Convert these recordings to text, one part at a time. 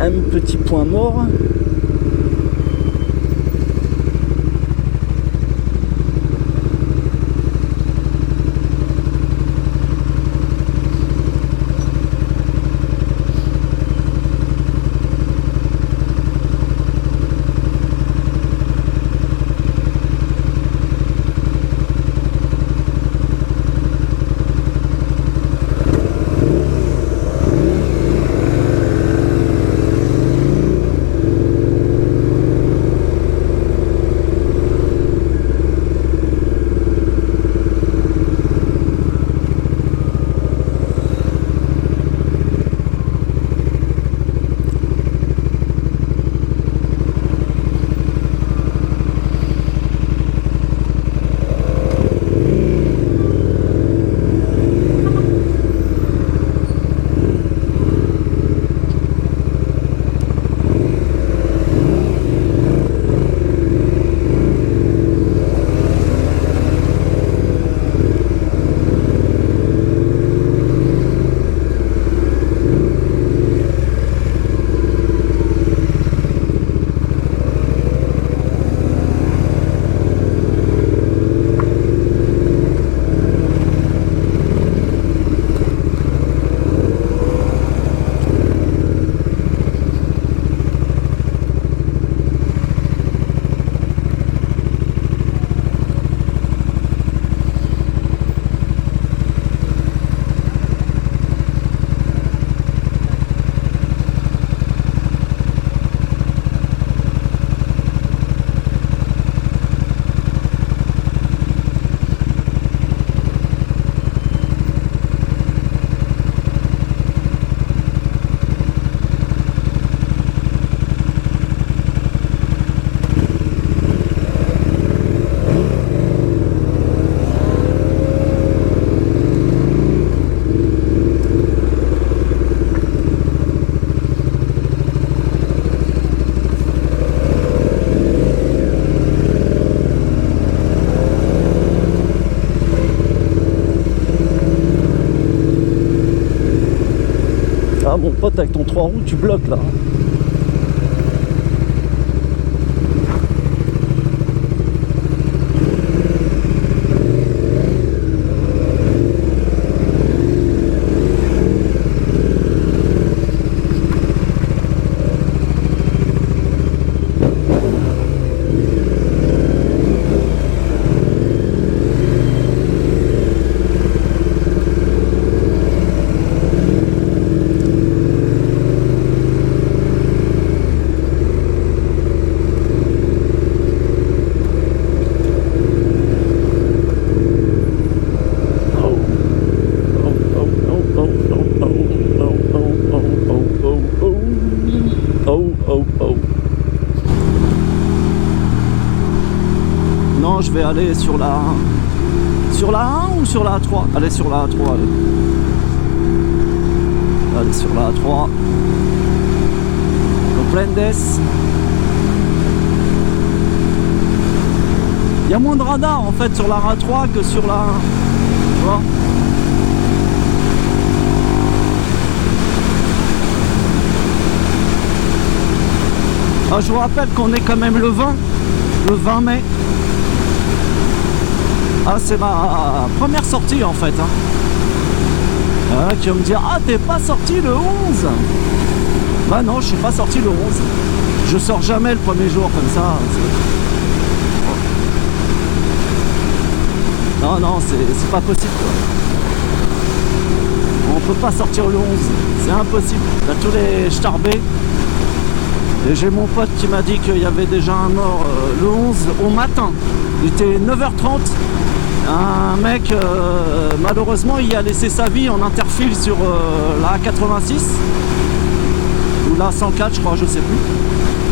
un petit point mort. Ah mon pote, avec ton 3 roues tu bloques là. Non, je vais aller sur la 1. Sur la 1 ou sur la 3? Allez, sur la 3. Allez, allez sur la 3. Comprendes? Il y a moins de radar en fait sur la 3 que sur la 1. Tu vois? Ah, je vous rappelle qu'on est quand même le 20 mai. Ah, c'est ma première sortie en fait. Qui va me dire, ah, t'es pas sorti le 11? Bah non, je suis pas sorti le 11. Je sors jamais le premier jour comme ça. Non, non, c'est pas possible quoi. On peut pas sortir le 11. C'est impossible. T'as tous les starbés. Et j'ai mon pote qui m'a dit qu'il y avait déjà un mort le 11 au matin. Il était 9h30. Un mec, malheureusement, il a laissé sa vie en interfile sur la 86 ou la 104, je crois, je sais plus.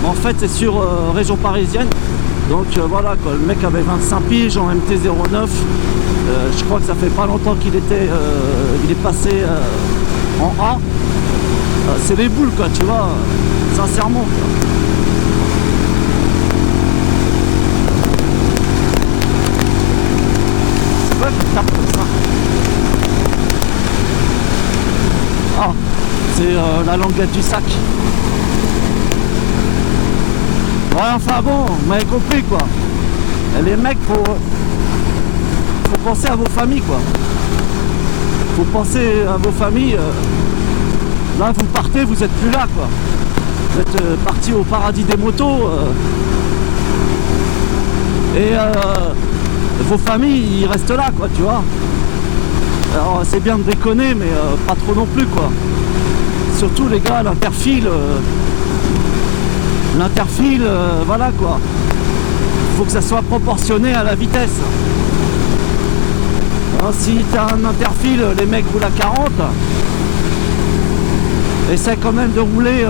Mais en fait, c'est sur région parisienne. Donc voilà, quoi. Le mec avait 25 piges en MT-09. Je crois que ça fait pas longtemps qu'il était, il est passé en A. C'est les boules, quoi, tu vois, sincèrement. Quoi. Comme ça. Ah, c'est la languette du sac. Ouais, enfin bon, vous m'avez compris quoi. Et les mecs, faut penser à vos familles quoi. Faut penser à vos familles. Là, vous partez, vous êtes plus là quoi. Vous êtes parti au paradis des motos. Et vos familles, ils restent là quoi, tu vois. Alors c'est bien de déconner, mais pas trop non plus quoi. Surtout les gars, l'interfile, voilà quoi. Faut que ça soit proportionné à la vitesse. Alors, si t'as un interfile, les mecs roulent à 40, essaie quand même de rouler.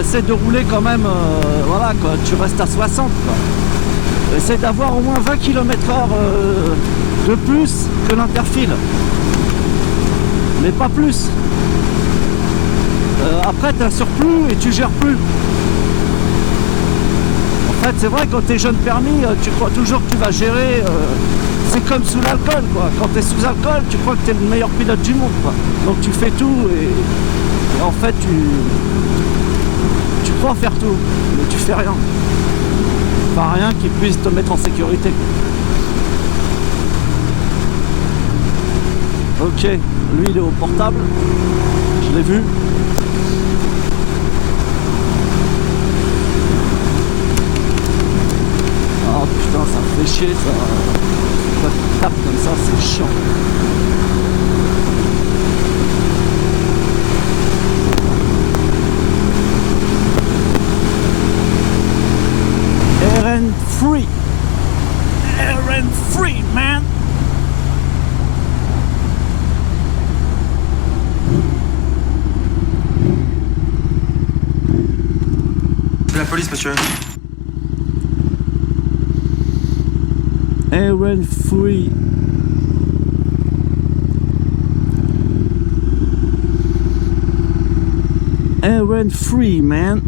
Essaie de rouler quand même, voilà quoi, tu restes à 60 quoi. Essaie d'avoir au moins 20 km/h de plus que l'interfile, mais pas plus. Après tu as un surplus et tu gères plus. En fait c'est vrai, quand tu es jeune permis, tu crois toujours que tu vas gérer, c'est comme sous l'alcool quoi. Quand tu es sous alcool, tu crois que tu es le meilleur pilote du monde quoi. Donc tu fais tout et en fait tu crois faire tout, mais tu fais rien. Pas rien qui puisse te mettre en sécurité. Ok, lui il est au portable, je l'ai vu. Oh putain, ça me fait chier ça. Quand tu tapes comme ça, c'est chiant. Free. Aaron free, man. C'est la police, monsieur. Aaron free. Aaron free, man.